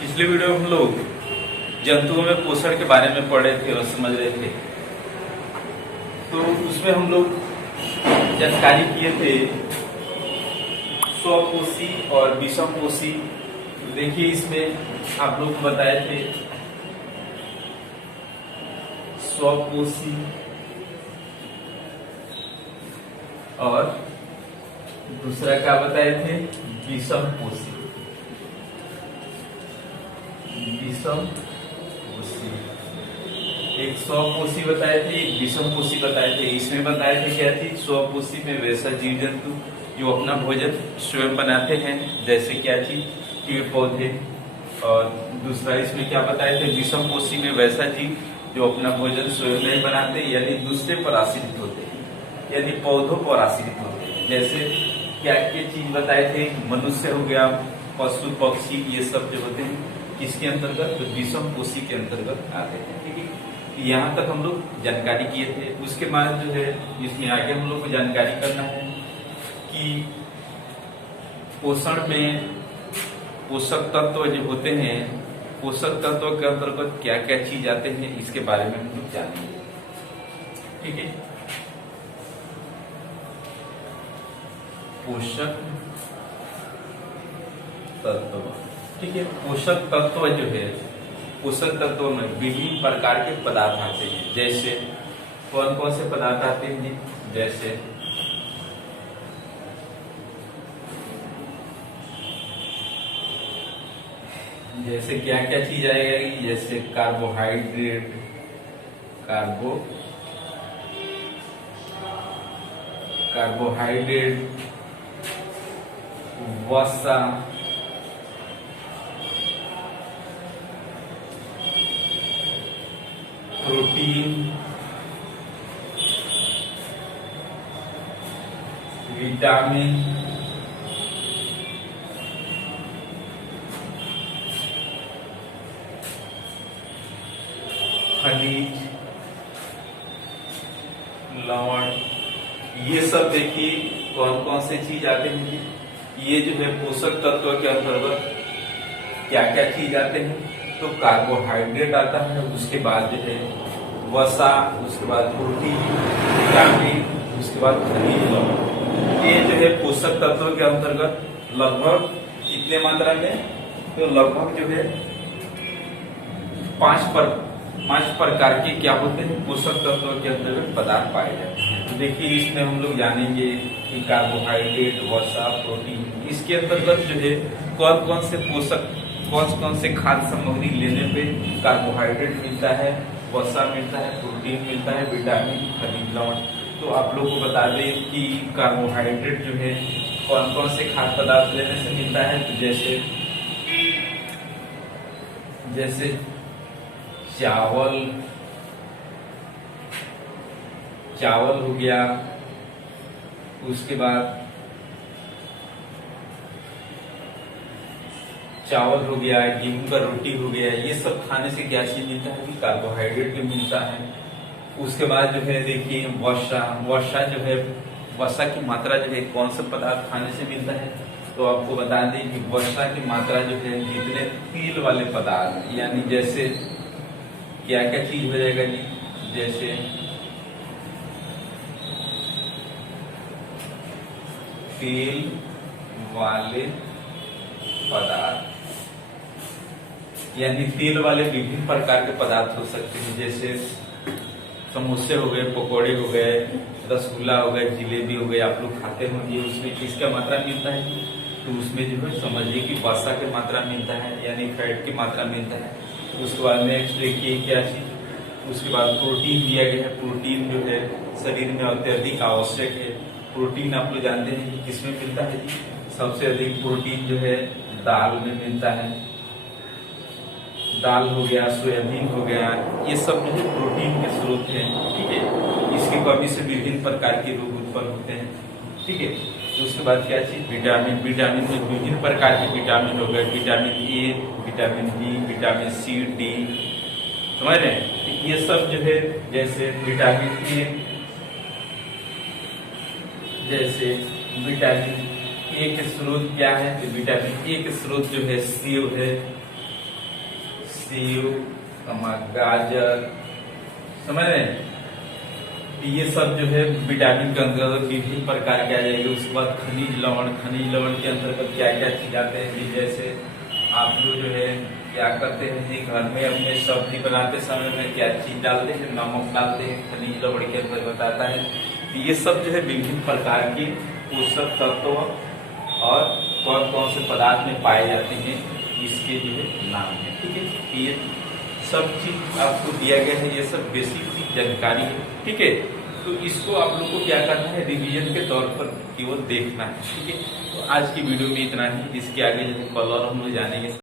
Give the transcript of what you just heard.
पिछले वीडियो में हम लोग जंतुओं में पोषण के बारे में पढ़ रहे थे और समझ रहे थे। तो उसमें हम लोग जानकारी किए थे स्वपोषी और विषमपोषी। देखिए इसमें आप लोग को बताए थे स्वपोषी और दूसरा क्या बताए थे, विषमपोषी। विषमपोषी, एक स्वपोषी बताए थे, एक विषमपोषी बताए थे। इसमें बताए थे क्या थी, स्वपोषी में वैसा जीव जंतु जो अपना भोजन स्वयं बनाते हैं, जैसे क्या चीज, पेड़ पौधे। और दूसरा इसमें क्या बताए थे, विषमपोषी में वैसा जीव जो अपना भोजन स्वयं नहीं बनाते, यानी दूसरे पर आश्रित होते हैं, यानी पौधों पर आश्रित होते हैं। जैसे क्या क्या चीज बताए थे, मनुष्य हो गया, पशु पक्षी, ये सब जो होते हैं किसके अंतर्गत, तो विषमपोषी के अंतर्गत आते हैं। ठीक है, यहाँ तक हम लोग जानकारी किए थे। उसके बाद जो है इसमें आगे हम लोग को जानकारी करना है कि पोषण में पोषक तत्व जो होते हैं, पोषक तत्व के अंतर्गत क्या क्या चीज आते हैं, इसके बारे में हम लोग जानेंगे। ठीक है, पोषक तत्व। ठीक है, पोषक तत्व जो है, पोषक तत्व में विभिन्न प्रकार के पदार्थ आते हैं। जैसे कौन कौन से पदार्थ आते हैं, जैसे जैसे क्या क्या चीज आएगी, जैसे कार्बोहाइड्रेट, कार्बोहाइड्रेट, वसा, प्रोटीन, विटामिन, खनिज, लवण। ये सब देखिए कौन कौन से चीज आते हैं। ये जो है पोषक तत्व के अंतर्गत क्या क्या चीज आते हैं, तो कार्बोहाइड्रेट आता है, उसके बाद जो है वसा, उसके बाद प्रोटीन, विटामिन, उसके बाद खनिज, लवण। ये जो है पोषक तत्व के अंतर्गत लगभग कितने मात्रा में, तो लगभग जो है पांच प्रकार के क्या होते हैं, पोषक तत्व के अंतर्गत पदार्थ पाए जाते हैं। तो देखिए इसमें हम लोग जानेंगे कि कार्बोहाइड्रेट, वसा, प्रोटीन, इसके अंतर्गत जो है कौन कौन से पोषक, कौन से खाद्य सामग्री लेने पे कार्बोहाइड्रेट मिलता है, वसा मिलता है, प्रोटीन मिलता है, विटामिन, खनिज, लवण। तो आप लोग को बता दें कि कार्बोहाइड्रेट जो है कौन कौन से खाद्य पदार्थ लेने से मिलता है। तो जैसे चावल हो गया, उसके बाद चावल हो गया, गेहूं का रोटी हो गया, ये सब खाने से क्या चीज मिलता है, कि कार्बोहाइड्रेट भी मिलता है। उसके बाद जो है देखिए वसा जो है, वसा की मात्रा जो है कौन सा पदार्थ खाने से मिलता है, तो आपको बता दें कि वसा की मात्रा जो है जितने तेल वाले पदार्थ, यानी जैसे क्या क्या चीज हो जाएगा जी, जैसे तेल वाले पदार्थ, यानी तेल वाले विभिन्न प्रकार के पदार्थ हो सकते हैं। जैसे समोसे हो गए, पकौड़े हो गए, रसगुल्ला हो गए, जिलेबी हो गए, आप लोग खाते होंगे। उसमें किसका मात्रा मिलता है, तो उसमें जो है समझिए कि वसा की मात्रा मिलता है, यानी फैट की मात्रा मिलता है। उसके बाद नेक्स्ट देखिए क्या चीज, उसके बाद प्रोटीन दिया गया है। प्रोटीन जो है शरीर में अत्यधिक आवश्यक है। प्रोटीन आप लोग जानते हैं कि किसमें मिलता है, सबसे अधिक प्रोटीन जो है दाल में मिलता है। दाल हो गया, सोयाबीन हो गया, ये सब जो है प्रोटीन के स्रोत हैं। ठीक है, इसकी कमी से विभिन्न प्रकार के रोग उत्पन्न होते हैं। ठीक है, तो उसके बाद क्या चीज, विटामिन। विटामिन में विभिन्न प्रकार के विटामिन हो गए, vitamin A, vitamin B, vitamin C, D, समझ रहे हैं। ये सब जो है, जैसे विटामिन ए, जैसे विटामिन ए के स्रोत क्या है, तो विटामिन ए के स्रोत जो है सेब है, सेव, गाजर, समझ रहे हैं, ये सब जो है विटामिन के अंतर्गत विभिन्न प्रकार के आ जाएंगे। उसके बाद खनिज लवण, खनिज लवण के अंतर्गत क्या क्या चीज आते हैं जी, जैसे आप लोग जो है क्या करते हैं जी, घर में अपने सब्जी बनाते समय में क्या चीज डालते हैं, नमक डालते हैं, खनिज लवण के अंतर्गत आता है। तो ये सब जो है विभिन्न प्रकार के पोषक तत्व और कौन कौन से पदार्थ में पाए जाते हैं, इसके जो है नाम है। ठीक है, ये सब चीज आपको दिया गया है, ये सब बेसिक जानकारी है। ठीक है, तो इसको आप लोग को क्या करना है, रिवीजन के तौर पर केवल देखना है। ठीक है, तो आज की वीडियो में इतना ही। इसके आगे जो है कल और हम लोग जानेंगे।